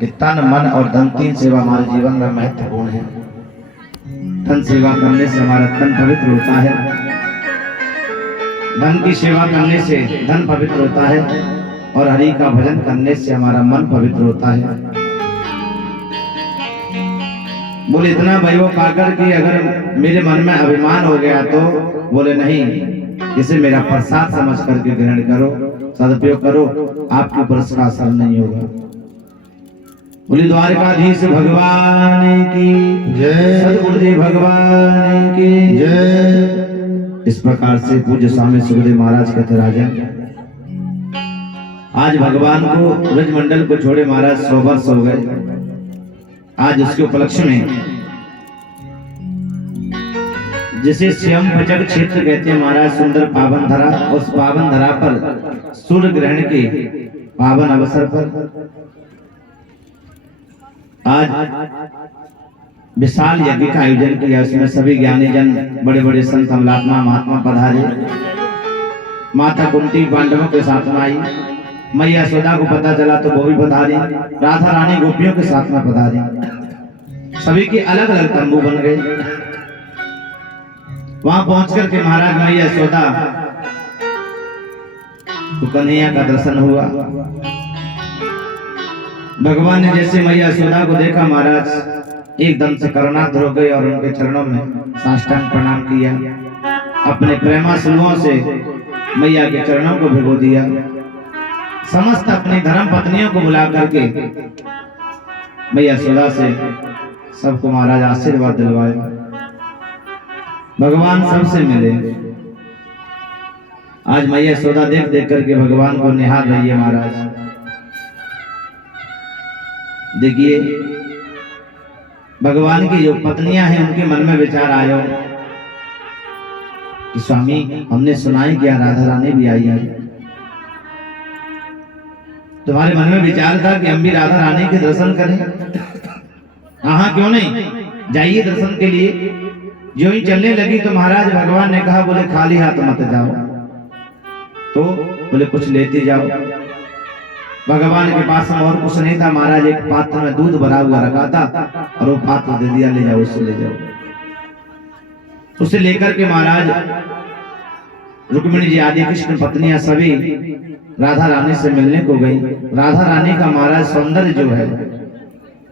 कि तन मन और धन तीन सेवा हमारे जीवन में महत्वपूर्ण है। धन सेवा करने से हमारा तन पवित्र होता है, धन की सेवा करने से धन पवित्र होता है और हरि का भजन करने से हमारा मन पवित्र होता है। बोले इतना वैभव पाकर कि अगर मेरे मन में अभिमान हो गया तो बोले नहीं, इसे मेरा प्रसाद समझ करके ग्रहण करो, सदुपयोग करो, आपके ऊपर इसका असर नहीं होगा। बोले द्वारकाधीश भगवान की जय, सदगुरुदेव भगवान की जय। इस प्रकार से पूज्य स्वामी सुखदेव महाराज कहते राजन, आज भगवान को ब्रजमंडल को छोड़े महाराज 100 वर्ष हो गए। आज उसके उपलक्ष्य में जिसे स्वयं भजक क्षेत्र कहते हैं महाराज, सुंदर पावन धरा, उस पावन धरा पर सूर्य ग्रहण के पावन अवसर पर आज विशाल यज्ञ का आयोजन किया। उसमें सभी ज्ञानी जन, बड़े बड़े संत अमलात्मा महात्मा पधारे। माता कुंती पांडवों के साथ में आई, मैया यशोदा को पता चला तो वो भी पधारी, राधा रानी गोपियों के साथ में पधारी। सभी के अलग अलग तंबू बन गए। वहां पहुंचकर के महाराज मैया यशोदा तो कन्हैया का दर्शन हुआ। भगवान ने जैसे मैया यशोदा को देखा महाराज एकदम से करुणार्द्र हो गए और उनके चरणों में साष्टांग प्रणाम किया। अपने प्रेमाश्रुओं से मैया के चरणों को भिगो दिया। समस्त अपनी धर्म पत्नियों को बुला करके मैया यशोदा से सबको महाराज आशीर्वाद दिलवाए। भगवान सबसे मिले। आज मैया यशोदा देख देख करके भगवान को निहार रही है महाराज। देखिए भगवान की जो पत्नियां हैं उनके मन में विचार आयो कि स्वामी हमने सुना है कि राधा रानी भी आई है। तुम्हारे मन में विचार था कि हम भी राधा रानी के दर्शन करें। हाँ क्यों नहीं, जाइए दर्शन के लिए। जो ही चलने लगी तो महाराज भगवान ने कहा, बोले खाली हाथ मत जाओ, तो बोले कुछ लेते जाओ। भगवान के पास में और कुछ नहीं था महाराज, एक पात्र में दूध भरा हुआ रखा था और वो पात्र दे दिया, ले जाओ उससे ले जाओ। उसे लेकर के महाराज रुक्मिणी जी आदि कृष्ण पत्नियां सभी राधा रानी से मिलने को गई। राधा रानी का महाराज सौंदर्य जो है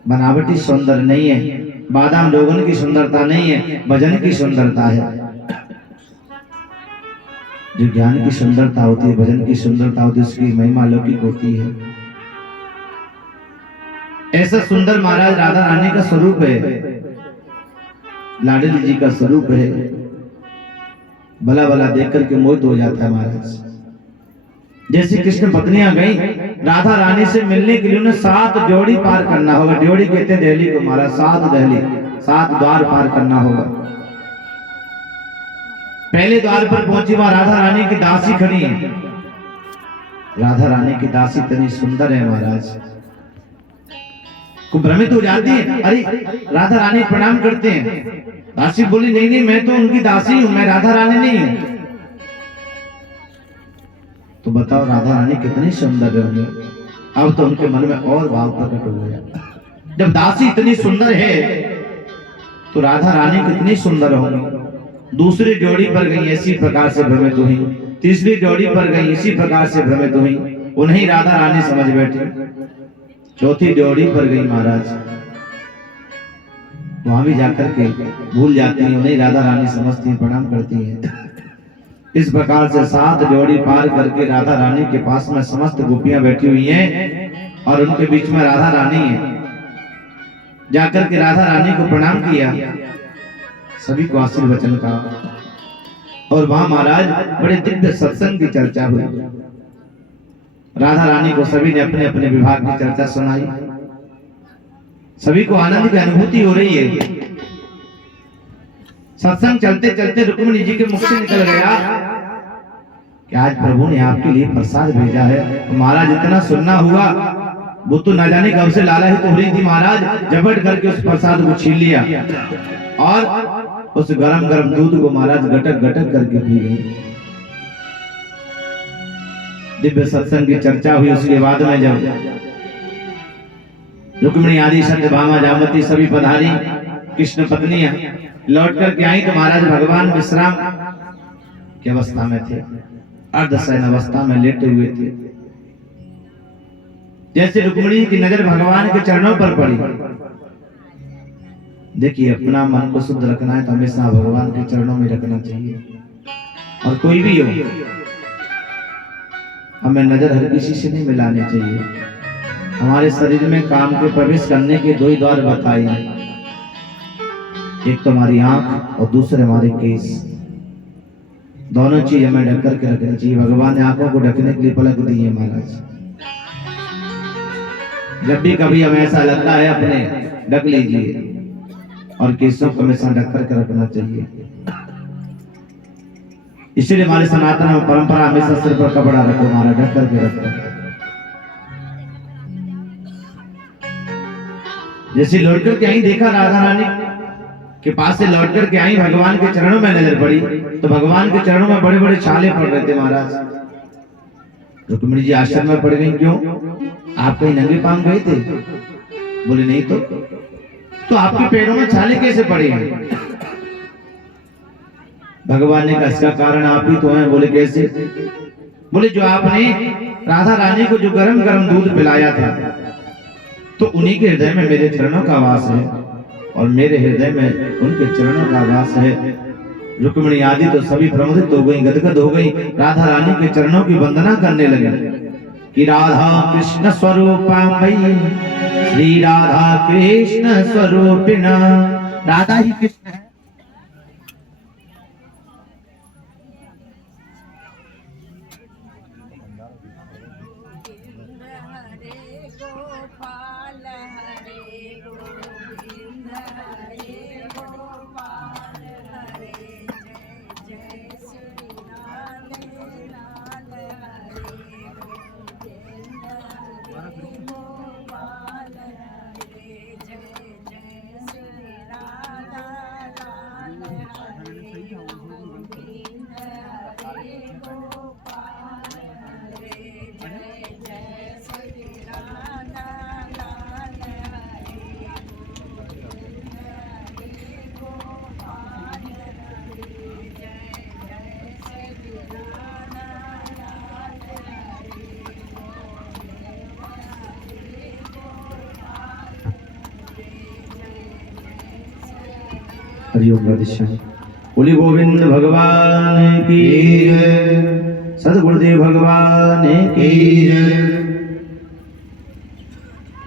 बनावटी सौंदर्य नहीं है, बादाम लोगन की सुंदरता नहीं है, भजन की सुंदरता है। जो ज्ञान की सुंदरता होती है, भजन की सुंदरता होती है, उसकी महिमा लौकिक होती है। ऐसा सुंदर महाराज राधा रानी का स्वरूप है, लाडली जी का स्वरूप है। भला भला देख करके मोहित हो जाता है महाराज। जैसे कृष्ण पत्नियां गई राधा रानी से मिलने के लिए, उन्हें 7 जोड़ी पार करना होगा। जोड़ी कहते हैं दहली को महाराज, 7 दहली, 7 द्वार पार करना होगा। पहले द्वार पर पहुंची, वहां राधा रानी की दासी खड़ी है। राधा रानी की दासी इतनी सुंदर है महाराज, को भ्रमित हो जाती है। अरे राधा रानी प्रणाम करते हैं। दासी बोली नहीं नहीं, मैं तो उनकी दासी हूं, मैं राधा रानी नहीं हूं। तो बताओ राधा रानी कितनी सुंदर होंगी। अब तो उनके मन में और भाव प्रकट हो गया। जब दासी इतनी सुंदर है तो राधा रानी कितनी सुंदर होंगी। दूसरी जोड़ी पर गई, इसी प्रकार से भ्रमित हुई। तीसरी जोड़ी पर गई, इसी प्रकार से भ्रमित हुई। उन्हें राधा रानी समझ बैठी। चौथी जोड़ी पर गई महाराज, वहां भी जाकर के भूल जाती है, उन्हें राधा रानी समझती है, प्रणाम करती है। इस प्रकार से 7 जोड़ी पार करके राधा रानी के पास में समस्त गोपियां बैठी हुई हैं और उनके बीच में राधा रानी है। जाकर के राधा रानी को प्रणाम किया, सभी को आशीर्वचन का। और वहां महाराज बड़े दिव्य सत्संग की चर्चा हुई। राधा रानी को सभी ने अपने अपने विभाग की चर्चा सुनाई। सभी को आनंद की अनुभूति हो रही है। सत्संग चलते चलते रुक्मिणी जी के मुख से निकल गया कि आज प्रभु ने आपके लिए प्रसाद भेजा है। महाराज इतना सुनना हुआ, वो तो न जाने कब से लालायित हो रही थी महाराज। झपट करके उस प्रसाद को छीन लिया और उस गरम गरम दूध को महाराज गटक गटक करके पी गई। दिव्य सत्संग की चर्चा हुई। उसके बाद में जब रुक्मिणी आदि सत्यभामा जामवती सभी पधारी कृष्ण पत्नियां लौट कर के आई तो महाराज भगवान विश्राम की अवस्था में थे, अर्धशयन अवस्था में लेटे हुए थे। जैसे रुक्मिणी की नजर भगवान के चरणों पर पड़ी, देखिए अपना मन को शुद्ध रखना है तो हमेशा भगवान के चरणों में रखना चाहिए। और कोई भी हो, हमें नजर हर किसी से नहीं मिलानी चाहिए। हमारे शरीर में काम के प्रवेश करने के दो ही द्वार बताए हैं, एक तो हमारी आंख और दूसरे हमारे केस। दोनों चीज हमें ढक करके रखनी चाहिए। भगवान ने आंखों को ढकने के लिए पलक दी है महाराज। जब भी कभी हमें ऐसा लगता है अपने ढक लीजिए, और केसों को हमेशा ढक करके रखना चाहिए। इसलिए हमारे सनातन में परंपरा हमेशा सिर पर कपड़ा रखो, हमारा ढक करके रखो। जैसे लौट कर के आई देखा राधा रानी के पास से लौट कर के आई, भगवान के चरणों में नजर पड़ी तो भगवान के चरणों में बड़े बड़े छाले पड़ रहे थे महाराज। रुक्मिणी जी आश्चर्य में पड़ गई, क्यों आप कहीं नंगे पांव गए थे? बोले नहीं तो आपके पैरों में छाले कैसे पड़े हैं? भगवान ने कहा इसका कारण आप ही तो हैं। बोले कैसे? बोले जो आपने राधा रानी को जो गरम गरम दूध पिलाया था, तो उन्हीं के हृदय में मेरे चरणों का वास है और मेरे हृदय में उनके चरणों का वास है। रुक्मिणी आदि तो सभी प्रमुदित हो गई, गदगद हो गई, राधा रानी के चरणों की वंदना करने लगे कि राधा कृष्ण स्वरूपामयी श्री राधा कृष्ण स्वरूपिणा। राधा ही कृष्ण है। हरिओम राधेश्याम। बोली गोविंद भगवान की जय, सद्गुरुदेव भगवान की जय।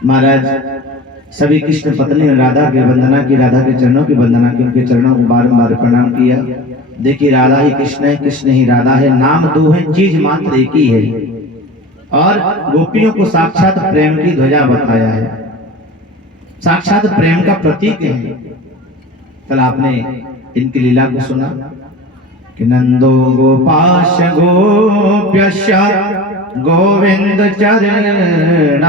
महाराज सभी कृष्ण पत्नी राधा की वंदना की, राधा के चरणों की वंदना की, उनके चरणों को बारंबार प्रणाम किया। देखिए राधा ही कृष्ण है, कृष्ण ही राधा है, नाम दो है, चीज मात्र एक ही है। और गोपियों को साक्षात प्रेम की ध्वजा बताया है, साक्षात प्रेम का प्रतीक है। कल आपने इनकी लीला को सुना कि नंदो गोपाश गोप्यश्च गोविंद चरणाम्बुजे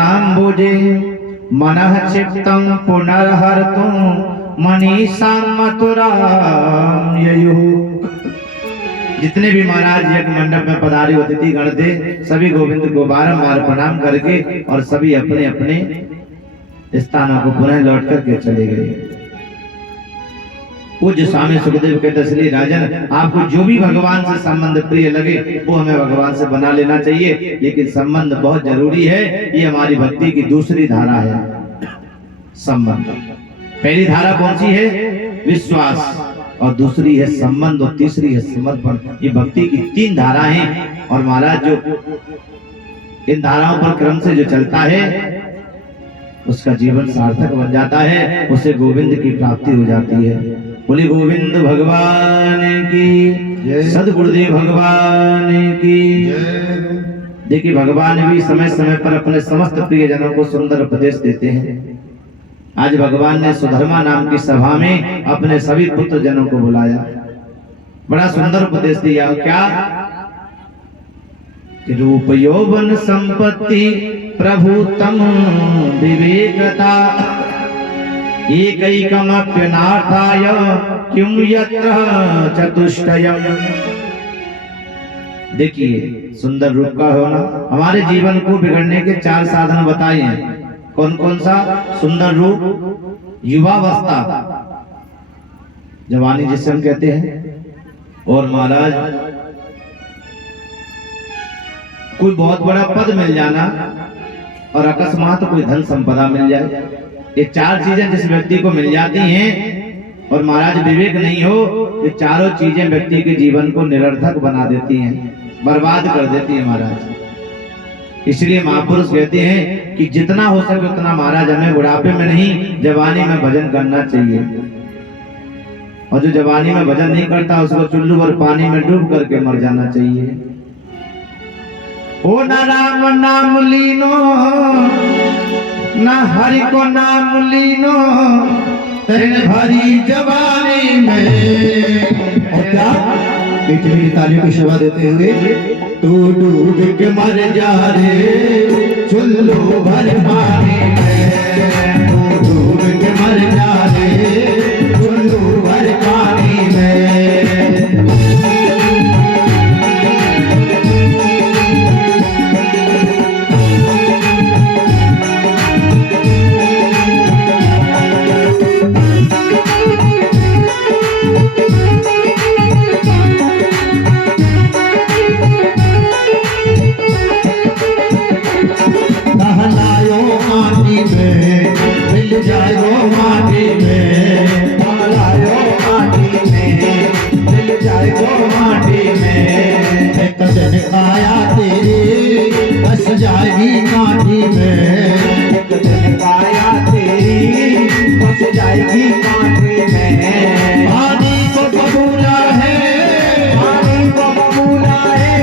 मनः चित्तं पुनर्हर्तुं मनीषां मथुरां ययुः। जितने भी महाराज यज्ञ मंडप में पधारे अतिथि गण थे, सभी गोविंद को बारंबार प्रणाम करके और सभी अपने अपने स्थानों को पुनः लौट करके चले गए। पूज्य स्वामी सुखदेव कहते श्री राजन, आपको जो भी भगवान से संबंध प्रिय लगे वो हमें भगवान से बना लेना चाहिए, लेकिन संबंध बहुत जरूरी है। ये हमारी भक्ति की दूसरी धारा है संबंध। पहली धारा कौन सी है? विश्वास, और दूसरी है संबंध, और तीसरी है समर्पण। ये भक्ति की तीन धाराएं हैं। और महाराज जो इन धाराओं पर क्रम से जो चलता है उसका जीवन सार्थक बन जाता है, उसे गोविंद की प्राप्ति हो जाती है। बोले गोविंद भगवान की, सद्गुरुदेव भगवान की। देखिए भगवान भी समय समय पर अपने समस्त प्रियजनों को सुंदर उपदेश देते हैं। आज भगवान ने सुधर्मा नाम की सभा में अपने सभी पुत्र जनों को बुलाया, बड़ा सुंदर उपदेश दिया। क्या? कि रूप यौवन संपत्ति प्रभुतम विवेकता एकैकमप्यनाथाय किं यत्र चतुष्टयम्। देखिए सुंदर रूप का होना। हमारे जीवन को बिगड़ने के चार साधन बताए हैं। कौन कौन सा? सुंदर रूप, युवावस्था, जवानी जिसे हम कहते हैं, और महाराज कोई बहुत बड़ा पद मिल जाना और अकस्मात कोई धन संपदा मिल जाए। ये चार चीजें जिस व्यक्ति को मिल जाती हैं और महाराज विवेक नहीं हो, ये चारों चीजें व्यक्ति के जीवन को निरर्थक बना देती हैं, बर्बाद कर देती है महाराज। इसलिए महापुरुष कहते हैं कि जितना हो सके उतना महाराज हमें बुढ़ापे में नहीं, जवानी में भजन करना चाहिए। और जो जवानी में भजन नहीं करता उसको चुल्लू भर पानी में डूब करके मर जाना चाहिए। ओ ना राम नाम लीनो, ना हरि को नाम लीनो, तेरे भरी जवानी में। और क्या इतनी तालियों की सेवा देते हुए, तू डूब के मर जा रे चुल्लू भर पानी में, तू डूब के मर जा रे चुल्लू भर पानी में। मिल जाएगो माटी में, लायो माटी में, मिल जाएगो माटी में। एक दिन काया तेरी बस जाएगी काटी में, एक दिन काया तेरी बस जाएगी काटी में। पानी को बबूला है, पानी को बबूला है,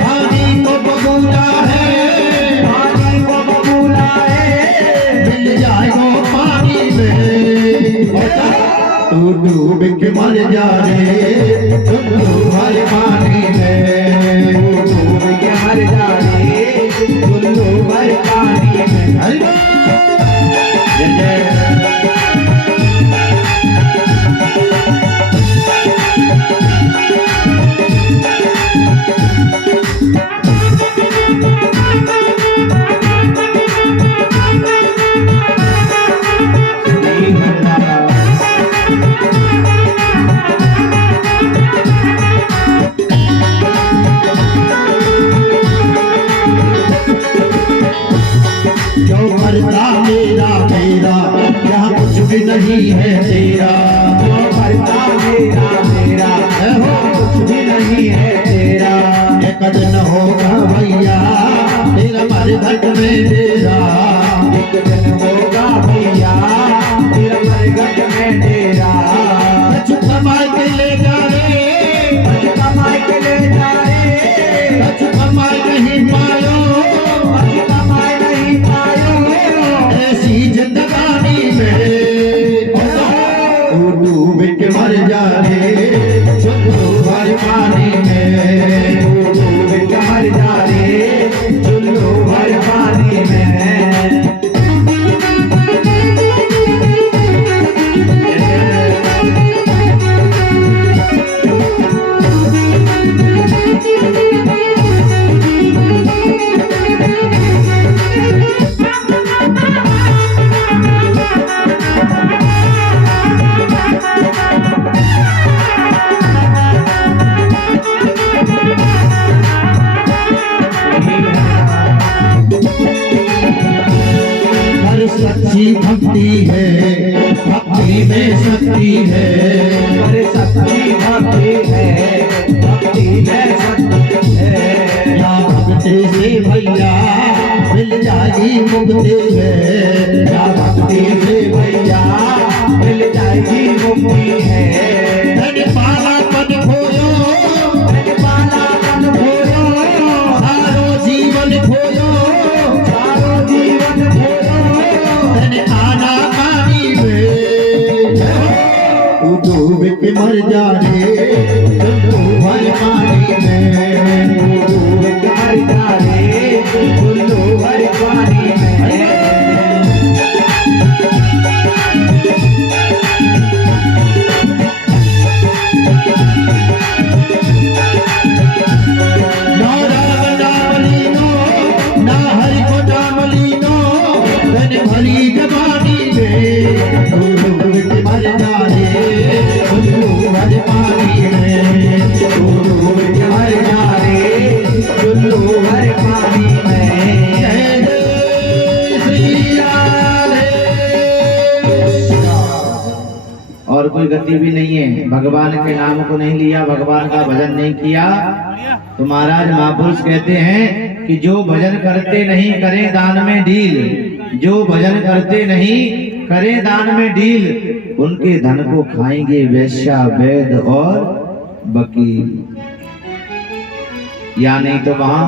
पानी को बबूला है, पानी को बबूला है, मिल जाएगो पानी में। तू डूब के मर जा रे चुल्लू भर पानी में, तू डूब के मर जा रे चुल्लू भर पानी में। जय जय नहीं है तेरा, मरता मेरा मेरा हो कुछ भी नहीं है तेरा। एक दिन होगा भैया तेरा मरघट में तेरा, एक दिन होगा भैया तेरा मरघट में तेरा। कछु कमाई के ले जा रे, कछु कमाई के ले जा रे, कछु कमाई नहीं पायो, कछु कमाई नहीं पायो, ऐसी जिंदगानी में डूब के मर जा रे चुल्लू भर पानी में, डूब के मर जा रे चुल्लू भर पानी में। सच्ची भक्ति है, भक्ति में शक्ति है, अरे सच्ची भक्ति है, भक्ति में शक्ति है। या भक्ति से भैया मिल जाएगी मुक्ति है, या भक्ति से भैया मिल जाएगी मुक्ति है। धन पाला पद खोयो, धन पाला पद खोयो, सारो जीवन खोयो, सारो जीवन खोयो, आना पानी में। तू डूब के मर जा रे चुल्लू भर पानी में, तू डूब के मर जा रे चुल्लू भर पानी में। ना राम नाम लीनो, ना हरि को नाम लीनो, और कोई गति भी नहीं है, भगवान के नाम को नहीं लिया, भगवान का भजन नहीं किया, तो महाराज महापुरुष कहते हैं कि जो भजन करते नहीं करे दान में ढील, जो भजन करते नहीं करे दान में ढील, उनके धन को खाएंगे वैश्या वैद और वकील। या नहीं तो वहां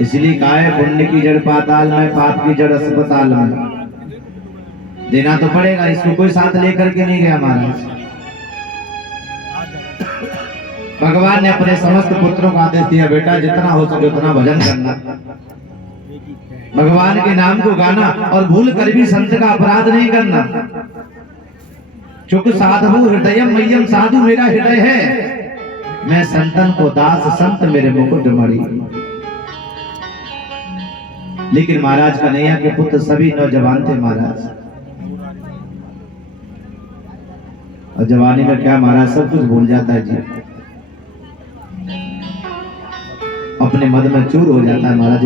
इसलिए कहा है पुण्य की जड़ पाताल में, पाप की जड़ अस्पताल में। देना तो पड़ेगा, इसको कोई साथ लेकर के नहीं गया महाराज। भगवान ने अपने समस्त पुत्रों को आदेश दिया, बेटा जितना हो सके उतना भजन करना, भगवान के नाम को गाना, और भूल कर भी संत का अपराध नहीं करना। चुक साधु हृदय मय्यम, साधु मेरा हृदय है, मैं संतन को दास, संत मेरे मुकुट मणि। लेकिन महाराज कन्हैया के पुत्र सभी नौजवान थे महाराज, और जवानी में क्या महाराज सब कुछ भूल जाता है जी, अपने मद में चूर हो जाता है महाराज।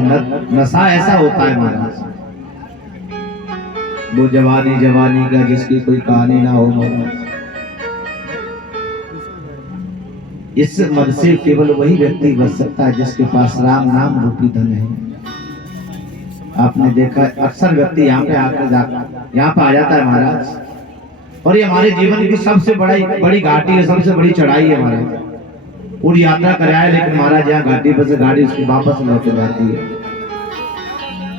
नशा ऐसा होता है महाराज, वो जवानी जवानी का जिसकी कोई कहानी ना हो महाराज। इस मद से केवल वही व्यक्ति बच सकता है जिसके पास राम नाम रूपी धन है। आपने देखा अक्सर व्यक्ति यहाँ पे आ जाता है महाराज, और ये हमारे जीवन की सबसे बड़ी घाटी है, सबसे बड़ी चढ़ाई है महाराज। पूरी यात्रा कराए, लेकिन महाराज यहाँ घाटी पर से गाड़ी उसकी वापस लौट जाती है,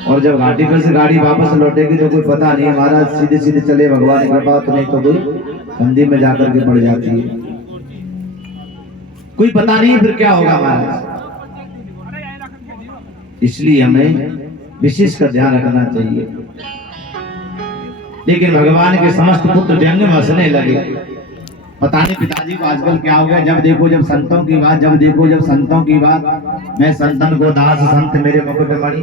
और जब घाटी पर से गाड़ी वापस लौटेगी तो कोई पता नहीं महाराज, सीधे सीधे चले भगवान की कृपा, तो नहीं तो कोई कंधी में जाकर के पड़ जाती है, कोई पता नहीं फिर क्या होगा महाराज। इसलिए हमें विशेष का ध्यान रखना चाहिए। लेकिन भगवान के समस्त पुत्र व्यंग में हंसने लगे। पता नहीं पिताजी को आजकल क्या हो गया, जब देखो जब संतों की बात, जब देखो जब संतों की बात, मैं संतन को दास, संत मेरे मुकुट मणि।